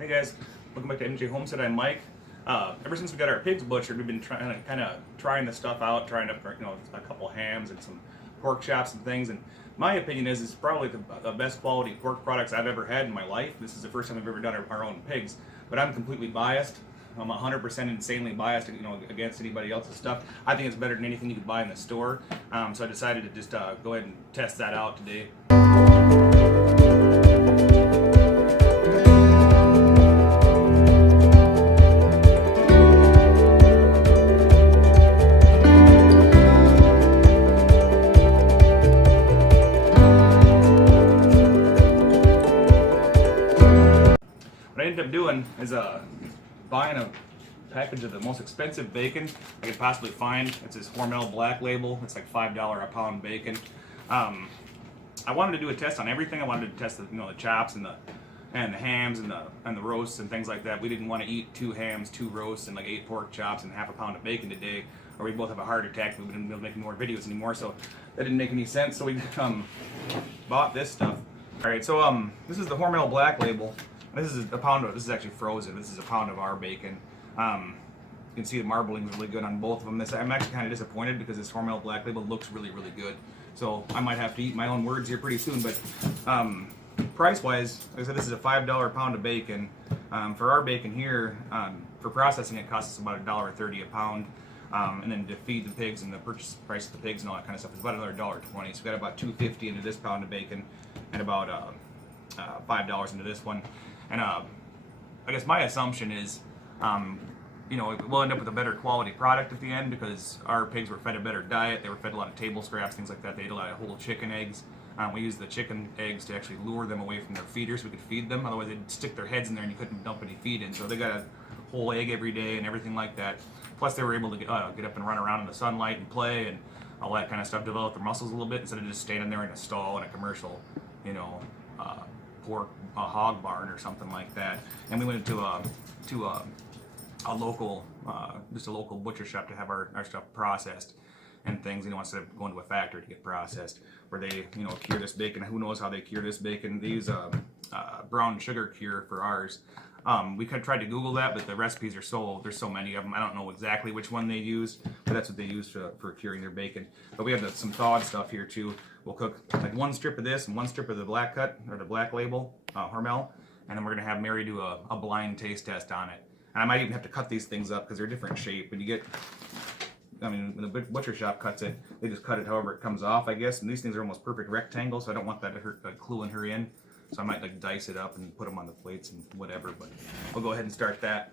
Hey guys, welcome back to MJ Homestead. I'm Mike. Ever since we got our pigs butchered, we've been trying this stuff out, trying to a couple hams and some pork chops and things. And my opinion is it's probably the best quality pork products I've ever had in my life. This is the first time I've ever done our own pigs, but I'm completely biased. I'm 100% insanely biased, against anybody else's stuff. I think it's better than anything you could buy in the store. So I decided to just go ahead and test that out today. What I ended up doing is buying a package of the most expensive bacon I could possibly find. It's this Hormel Black Label. It's like $5 a pound bacon. I wanted to do a test on everything. I wanted to test the chops and the hams and the roasts and things like that. We didn't want to eat 2 hams, 2 roasts, and like 8 pork chops and half a pound of bacon today, or we'd both have a heart attack. We wouldn't be able to make more videos anymore. So that didn't make any sense. So we bought this stuff. All right. So this is the Hormel Black Label. This is a pound of. This is actually frozen. This is a pound of our bacon. You can see the marbling is really good on both of them. I'm actually kind of disappointed because this Hormel Black Label looks really, really good. So I might have to eat my own words here pretty soon. But price-wise, like I said, this is a $5 a pound of bacon. For our bacon here, for processing, it costs us about $1.30 a pound. And then to feed the pigs and the purchase price of the pigs and all that kind of stuff is about another $1.20. So we got about $2.50 into this pound of bacon, and about $5 into this one. And I guess my assumption is, we'll end up with a better quality product at the end because our pigs were fed a better diet. They were fed a lot of table scraps, things like that. They ate a lot of whole chicken eggs. We used the chicken eggs to actually lure them away from their feeders so we could feed them. Otherwise, they'd stick their heads in there and you couldn't dump any feed in. So they got a whole egg every day and everything like that. Plus, they were able to get up and run around in the sunlight and play and all that kind of stuff, develop their muscles a little bit instead of just standing there in a stall in a commercial, pork hog barn or something like that. And we went to a local butcher shop to have our stuff processed and things, instead of going to a factory to get processed, where they cure this bacon. Who knows how they cure this bacon? They use brown sugar cure for ours. We tried to Google that, but the recipes are there's so many of them. I don't know exactly which one they used, but that's what they use for curing their bacon. But we have some thawed stuff here too. We'll cook like 1 strip of this and 1 strip of the black cut or the Black Label Hormel, and then we're gonna have Mary do a blind taste test on it. And I might even have to cut these things up because they're different shape. When the butcher shop cuts it, they just cut it however it comes off, I guess. And these things are almost perfect rectangles, so I don't want that to hurt cluing her in. So I might dice it up and put them on the plates and whatever. But we'll go ahead and start that.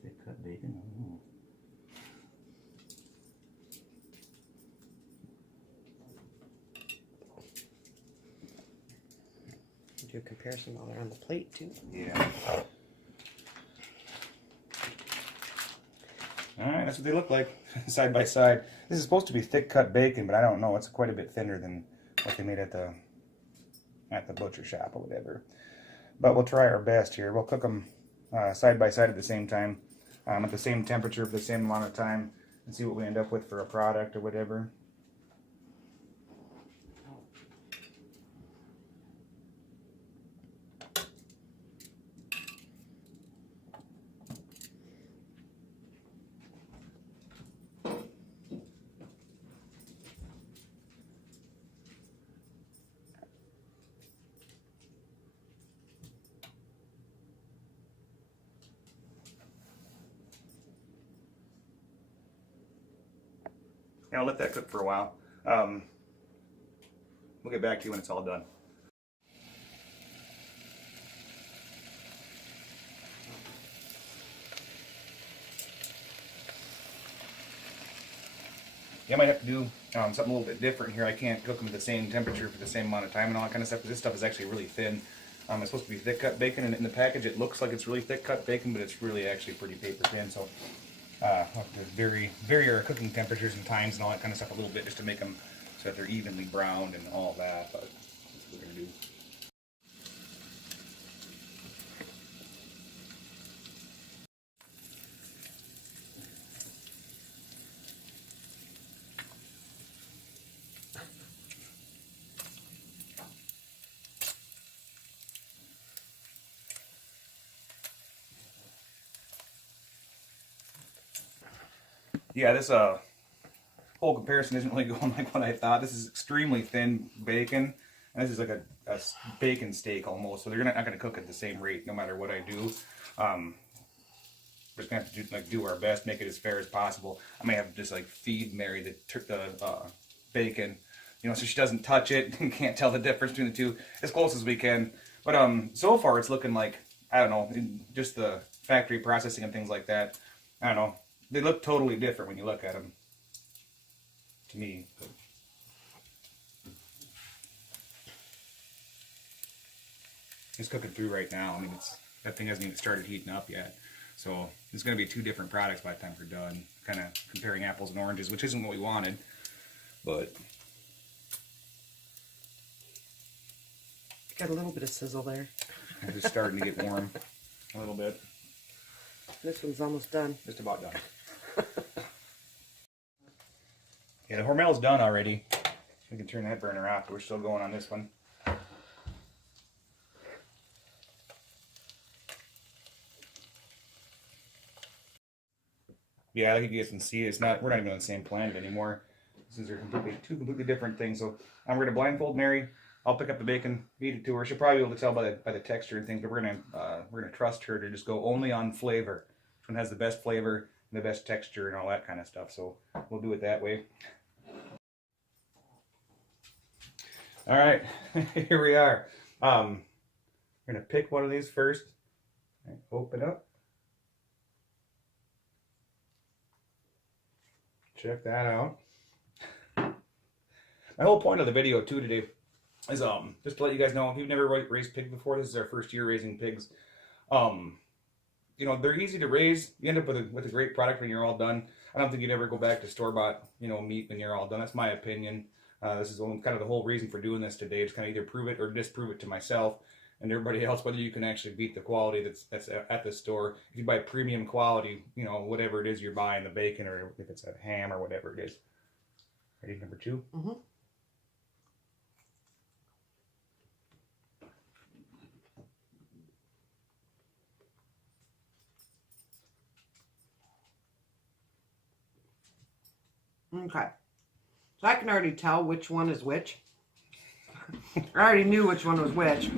Thick cut bacon. Oh. Do a comparison while they're on the plate too. Yeah. Alright, that's what they look like side by side. This is supposed to be thick cut bacon, but I don't know. It's quite a bit thinner than what they made at the butcher shop or whatever. But we'll try our best here. We'll cook them side by side at the same time, at the same temperature for the same amount of time, and see what we end up with for a product or whatever. I'll let that cook for a while. We'll get back to you when it's all done. Yeah, I might have to do something a little bit different here. I can't cook them at the same temperature for the same amount of time and all that kind of stuff, because this stuff is actually really thin. It's supposed to be thick cut bacon, and in the package it looks like it's really thick cut bacon, but it's really actually pretty paper thin. So I'll have to vary our cooking temperatures and times and all that kind of stuff a little bit just to make them so that they're evenly browned and all that. But that's what we're gonna do. Yeah, this whole comparison isn't really going like what I thought. This is extremely thin bacon, and this is like a bacon steak almost. So they're not gonna cook at the same rate no matter what I do. We're just gonna have to do our best, make it as fair as possible. I may have to just like feed Mary the bacon, you know, so she doesn't touch it and can't tell the difference between the two as close as we can. But so far it's looking like, I don't know, just the factory processing and things like that. I don't know. They look totally different when you look at them, to me. It's cooking through right now. I mean, that thing hasn't even started heating up yet. So it's going to be two different products by the time we're done. Kind of comparing apples and oranges, which isn't what we wanted, but Got a little bit of sizzle there. it's just starting to get warm a little bit. This one's almost done. Just about done. Yeah, the Hormel's done already. We can turn that burner off, but we're still going on this one. Yeah, I think you guys can see we're not even on the same planet anymore. These are two completely different things. So I'm going to blindfold Mary. I'll pick up the bacon, feed it to her. She'll probably be able to tell by the texture and things, but we're gonna trust her to just go only on flavor. Which one has the best flavor and the best texture and all that kind of stuff. So we'll do it that way. All right, here we are. We're gonna pick one of these first. Right, open up. Check that out. My whole point of the video too today is just to let you guys know, if you've never raised pigs before, this is our first year raising pigs. You know, they're easy to raise. You end up with a great product when you're all done. I don't think you'd ever go back to store-bought, you know, meat when you're all done. That's my opinion. This is kind of the whole reason for doing this today. It's kind of either prove it or disprove it to myself and everybody else, whether you can actually beat the quality that's at the store. If you buy premium quality, you know, whatever it is you're buying, the bacon or if it's a ham or whatever it is. Ready, number 2? Mm-hmm. Okay. So I can already tell which one is which. I already knew which one was which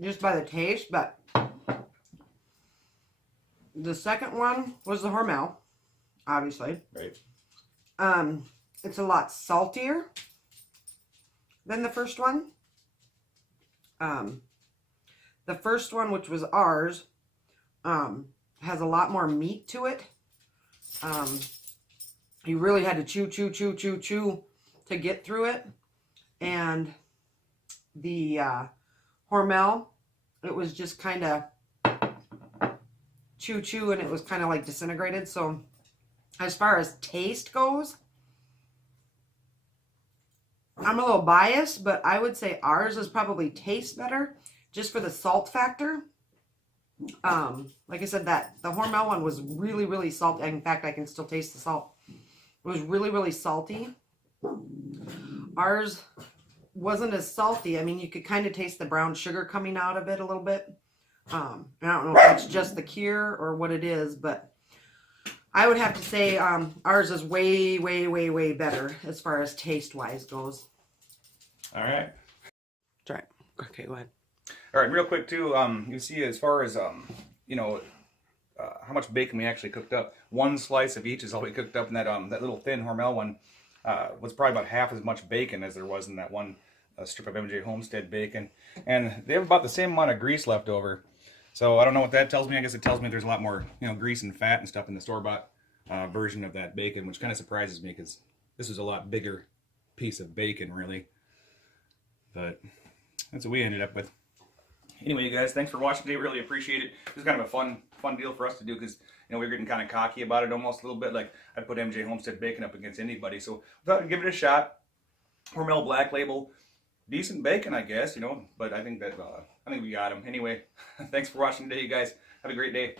just by the taste, but the second one was the Hormel, obviously. Right. It's a lot saltier than the first one. The first one, which was ours, has a lot more meat to it. You really had to chew to get through it. And the Hormel, it was just kind of chew and it was kind of like disintegrated. So as far as taste goes, I'm a little biased, but I would say ours is probably tastes better just for the salt factor. Like I said, the Hormel one was really salty. In fact, I can still taste the salt. It was really salty. Ours wasn't as salty. I mean, you could kind of taste the brown sugar coming out of it a little bit. I don't know if it's just the cure or what it is, but I would have to say ours is way better as far as taste-wise goes. All right. That's right. Okay, go ahead. All right, real quick too. You see, as far as you know, how much bacon we actually cooked up. One slice of each is all we cooked up, and that little thin Hormel one was probably about half as much bacon as there was in that one strip of MJ Homestead bacon. And they have about the same amount of grease left over. So I don't know what that tells me. I guess it tells me there's a lot more, grease and fat and stuff in the store-bought version of that bacon, which kind of surprises me because this was a lot bigger piece of bacon, really. But that's what we ended up with. Anyway, you guys, thanks for watching today. Really appreciate it. This is kind of a fun deal for us to do because we were getting kind of cocky about it almost a little bit. Like I put MJ Homestead bacon up against anybody, so we thought we'd give it a shot. Hormel Black Label, decent bacon, I guess, but I think we got them. Anyway, thanks for watching today, you guys. Have a great day.